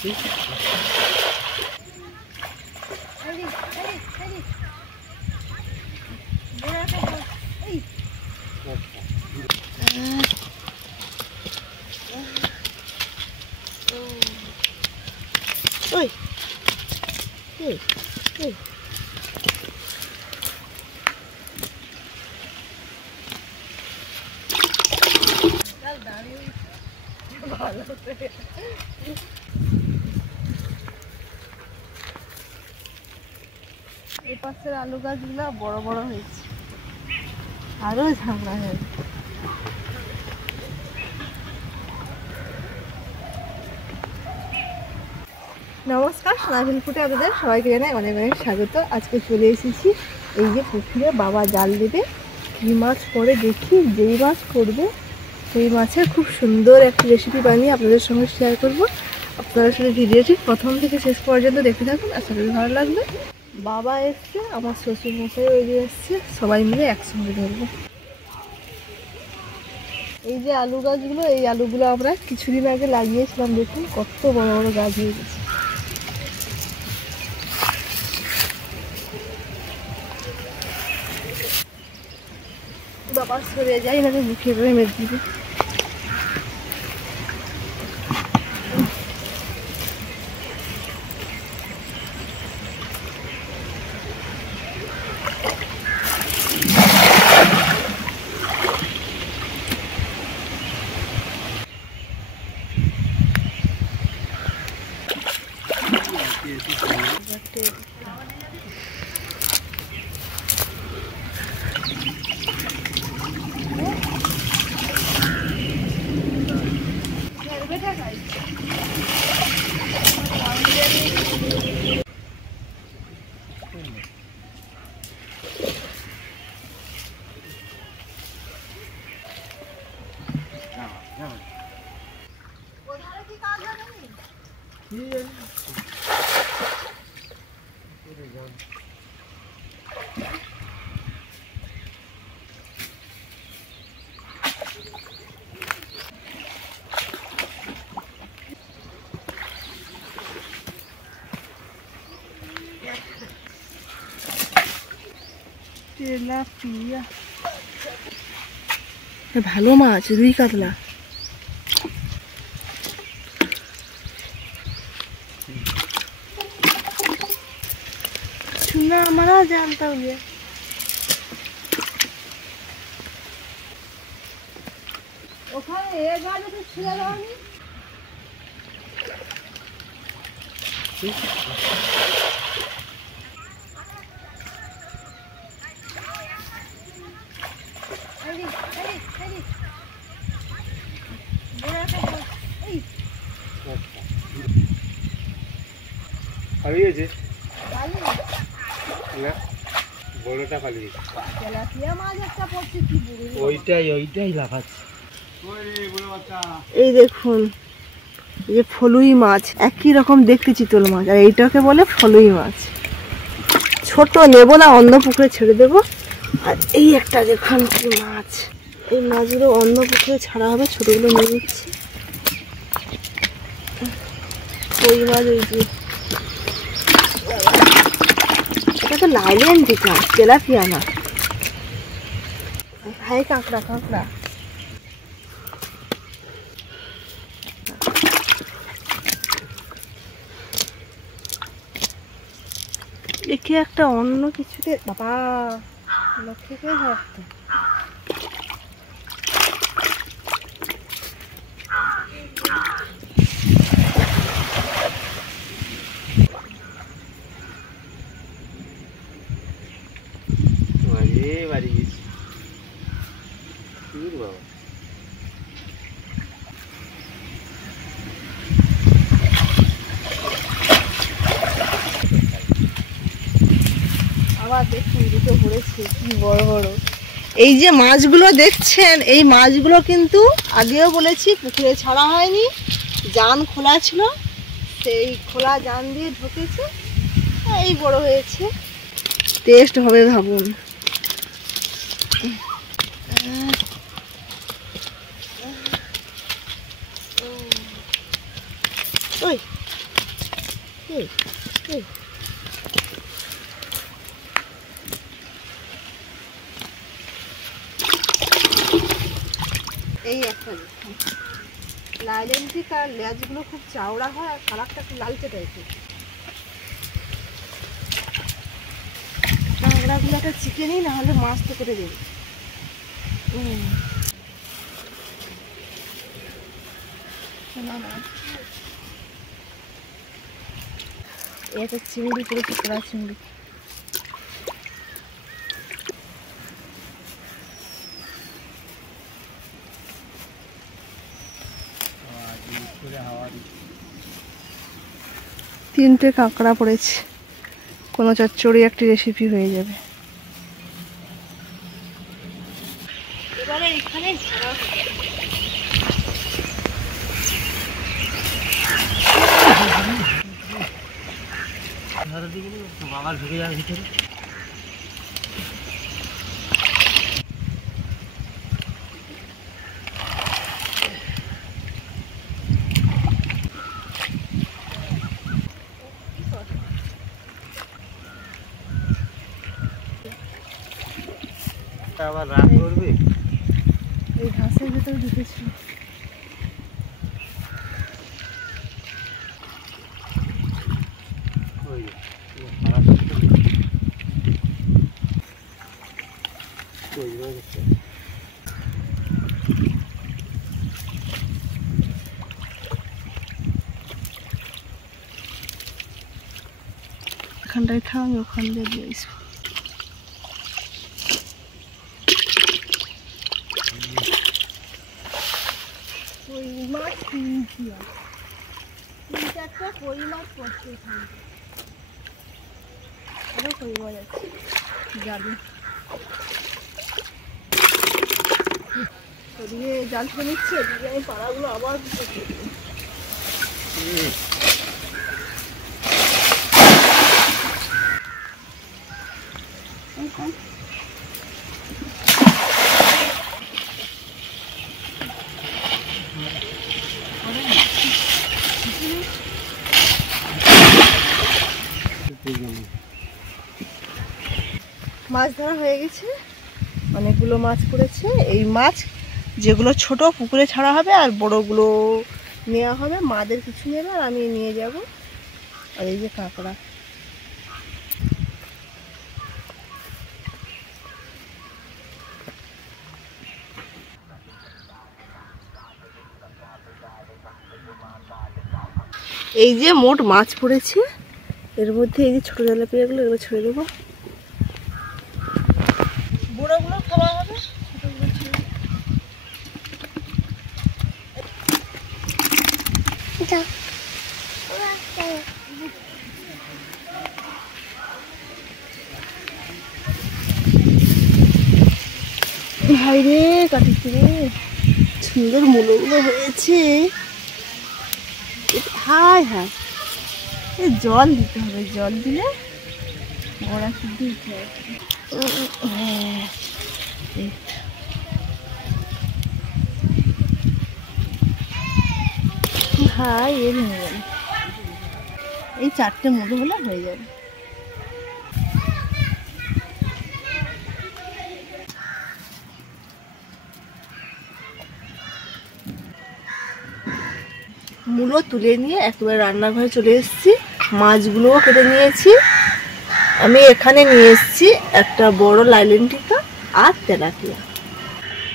এই পাশের আলু গাছগুলো বড় বড় হয়েছে, আরো ঝামেলা হয়েছে। নমস্কার, সোনাঝুরি ফুটে আপনাদের সবাইকে জানাই অনেক অনেক স্বাগত। আজকে চলে এসেছি এই যে পুকুরে বাবা জাল দেবে, কী মাছ পরে দেখি। যেই মাছ করবে সেই মাছের খুব সুন্দর একটা রেসিপি বানিয়ে আপনাদের সঙ্গে শেয়ার করব। আপনারা সাথে ভিডিওটি প্রথম থেকে শেষ পর্যন্ত দেখতে থাকুন, আশা করি ভালো লাগবে। বাবা এসছে, আমার শ্বশুর মশাইও এগিয়ে এসছে, সবাই মিলে একসঙ্গে ধরবো। এই যে আলু গাছগুলো, এই আলুগুলো আমরা কিছুদিন আগে লাগিয়েছিলাম, দেখুন কত বড় বড় গাছ হয়ে গেছে। বাবা সরে যাই না, মুখে মেরে দিবে। তেলাপিয়া ভালো মাছ, রুই কাতলা। চুনা আমরা জানতাম যে ওখানে এ গাছ তো ছিল আমি। পালিয়েছে না, বড়টা পালিয়েছে। ওইটাই লাফাচ্ছে। এই দেখুন, এই যে ফলুই মাছ, একই রকম দেখতে চিতল মাছ, আর এইটাকে বলে ফলুই মাছ। ছোট নেবো না, অন্য পুকুরে ছেড়ে দেবো। আর এই একটা দেখুন কি মাছ, এই মাছগুলো অন্য পুকুরে ছাড়া হবে, ছোটগুলো নিয়ে নিচ্ছি। ওই মাছ, ওই যে এটা তো লাইলেন দিকা, তেলাপিয়া না। হাই কাঁকড়া, কাঁকড়া দেখি একটা অন্য কিছুতে। বাবা লক্ষ্যে করে ধরতে। বাড়ি গেছি বাবা। আবার দেখুন দুটো পড়েছে, কি বড় বড়। এই যে মাছগুলো দেখছেন, এই মাছগুলো কিন্তু আগেও বলেছি পুকুরে ছাড়া হয়নি, জান খোলা ছিল, সেই খোলা জান দিয়ে ঢুকেছে, এই বড় হয়েছে। টেস্ট হবে ভাবুন। ওই এই এই এই একটা লাইলেন্টিক আর লেজগুলো খুব চওড়া হয় আর কালারটা একটু লালচে টাইপের। কাঁকড়াগুলো একটা চিকেনই না হলে মাছ তো করে দেবে। এটা চিংড়ি করেছি, কড়া চিংড়ি। তিনটে কাঁকড়া পড়েছে, কোনো চচ্চড়ি একটি রেসিপি হয়ে যাবে। এবারে এখানে বাবা ঢুকে যাওয়ার ভিতরে আবার রাগ করবে। এই ঘাসের ভেতরে ঢুকেছিল। এখানটায় থাম, ওখান দিয়ে দিয়েছি। কই মাছ কিনছি, তিন চারটা কই মাছ পড়ছে এখানে। আরও কই মাছ আছে জালে। ওদিকে জাল ফেলে নিচ্ছে, ওদিকে আমি পাড়াগুলো আবার মাছ ধরা হয়ে গেছে, অনেকগুলো মাছ পড়েছে। এই মাছ যেগুলো ছোট পুকুরে ছাড়া হবে আর বড়গুলো নেওয়া হবে। মাদের কিছু নেবে আর আমি নিয়ে যাব। আর এই যে কাঁকড়া, এই যে মোট মাছ পড়েছে। এর মধ্যে এই যে ছোট তেলাপিয়াগুলো, এগুলো ছেড়ে দেবো। বড়গুলো খাওয়া হবে, ছোটগুলো ছেড়ে দেবো। ভাই রে কাটিছে রে, সুন্দর মুলোগুলো হয়েছে। হায় হায়, জল দিতে হবে, জল দিলে বড়া শুদ্ধ উঠে আসবে। ভাই এর হয়ে গেল, এই চারটে মুলো হলে হয়ে যাবে। মুলো তুলে নিয়ে একেবারে রান্নাঘরে চলে এসেছি। মাছগুলোও কেটে নিয়েছি। আমি এখানে নিয়ে এসেছি একটা বড় লাইলেন্টিকা আর তেলাপিয়া।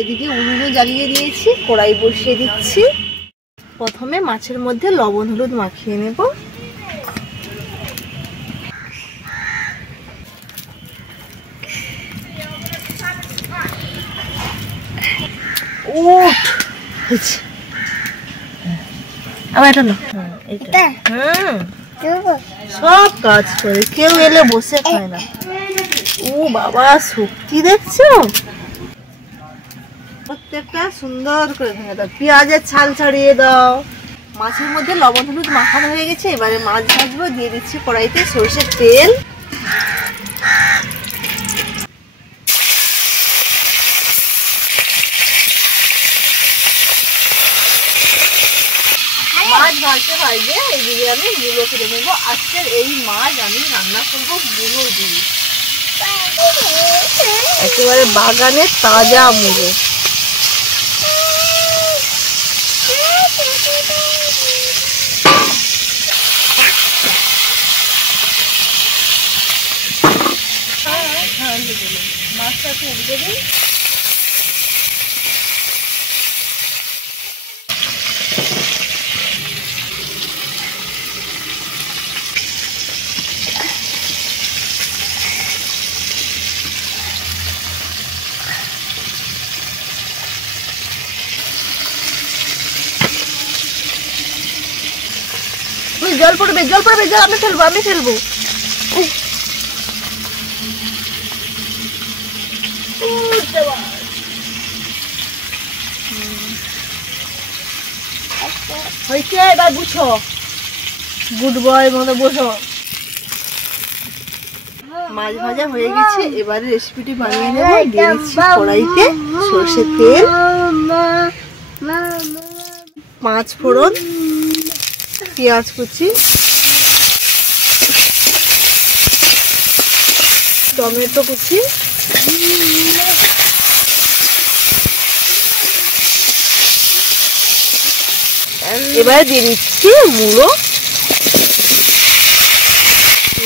এদিকে উনুনও জ্বালিয়ে দিয়েছি, কড়াই বসিয়ে দিচ্ছি। প্রথমে মাছের মধ্যে লবণ হলুদ মাখিয়ে নেব। উঠ হয়েছে, আবার এটা না, সব কাজ করে, কেউ এলে বসে খায় না। ও বাবা, শক্তি দেখছো? প্রত্যেকটা সুন্দর করে ভেঙে দাও, পেঁয়াজের ছাল ছাড়িয়ে দাও। মাছের মধ্যে লবণ হলুদ মাখানো হয়ে গেছে। এবারে মাছ ভাজবো, দিয়ে দিচ্ছি কড়াইতে সরষের তেল। মাছ ভাজতে ভাজতে এইদিকে আমি মুলো কেটে নেবো। আজকের এই মাছ আমি রান্না করবো মুলো দিয়ে, একেবারে বাগানের তাজা মুলো। মাছটাকে উঠে দিই। জল পড়বে, জল পড়বে, জল আমি ফেলবো, আমি ফেলবো। হয়েছে, এবার বুঝো। গুড বয় মতো বসো। মাছ ভাজা হয়ে গেছে, এবারে রেসিপিটি বানিয়ে নেবো। দিয়ে দিচ্ছি কড়াইতে সরষের তেল, পাঁচ ফোড়ন, পেঁয়াজ কুচি, টমেটো কুচি, এবারে দিয়ে দিচ্ছি মুলো,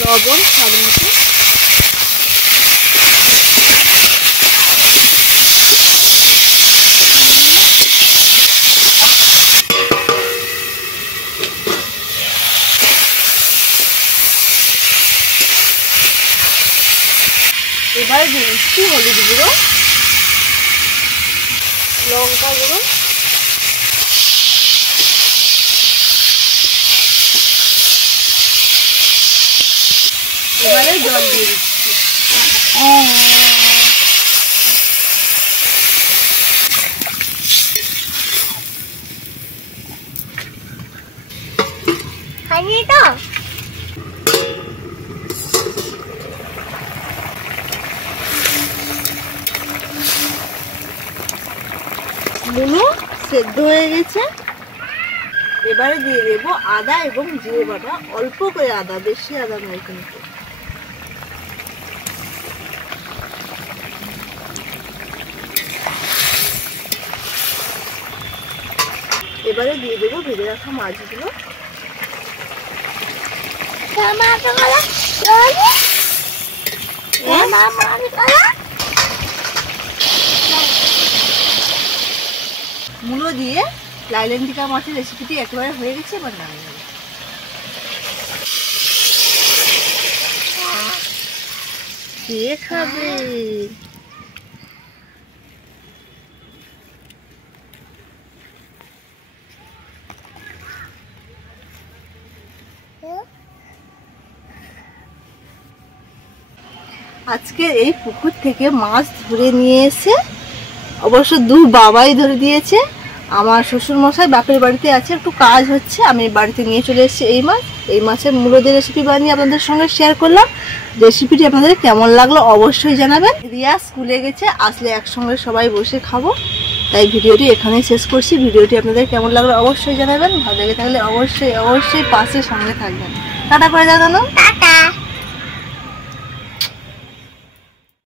লবণ স্বাদ মতো, এবারে দিয়ে দিচ্ছি হলুদ গুঁড়ো, লঙ্কা গুঁড়ো, এবারে জল দিয়ে দিচ্ছি। মুলো সেদ্ধ হয়ে গেছে, এবারে দিয়ে দেবো আদা এবং জিরে বাটা, অল্প করে আদা, বেশি আদা নয় কিন্তু। এবারে দিয়ে দেবো ভেজে রাখা মাছগুলো। মুলো দিয়ে লাইলেন্টিকা মাছের রেসিপিটি একেবারে হয়ে গেছে, এবার নামিয়ে নেব। কে খাবে? আজকে এই পুকুর থেকে মাছ ধরে নিয়ে এসে, অবশ্য দু বাবাই ধরে দিয়েছে। আমার শ্বশুর মশাই বাপের বাড়িতে আছে, একটু কাজ হচ্ছে, আমি বাড়িতে নিয়ে চলে এসেছি এই মাছ। এই মাছের মুলো দিয়ে রেসিপি বানিয়ে আপনাদের সঙ্গে শেয়ার করলাম। রেসিপিটি আপনাদের কেমন লাগলো অবশ্যই জানাবেন। রিয়া স্কুলে গেছে, আসলে একসঙ্গে সবাই বসে খাবো, তাই ভিডিওটি এখানেই শেষ করছি। ভিডিওটি আপনাদের কেমন লাগলো অবশ্যই জানাবেন। ভালো লেগে থাকলে অবশ্যই অবশ্যই পাশে সঙ্গে থাকবেন। টাটা করে জানানো।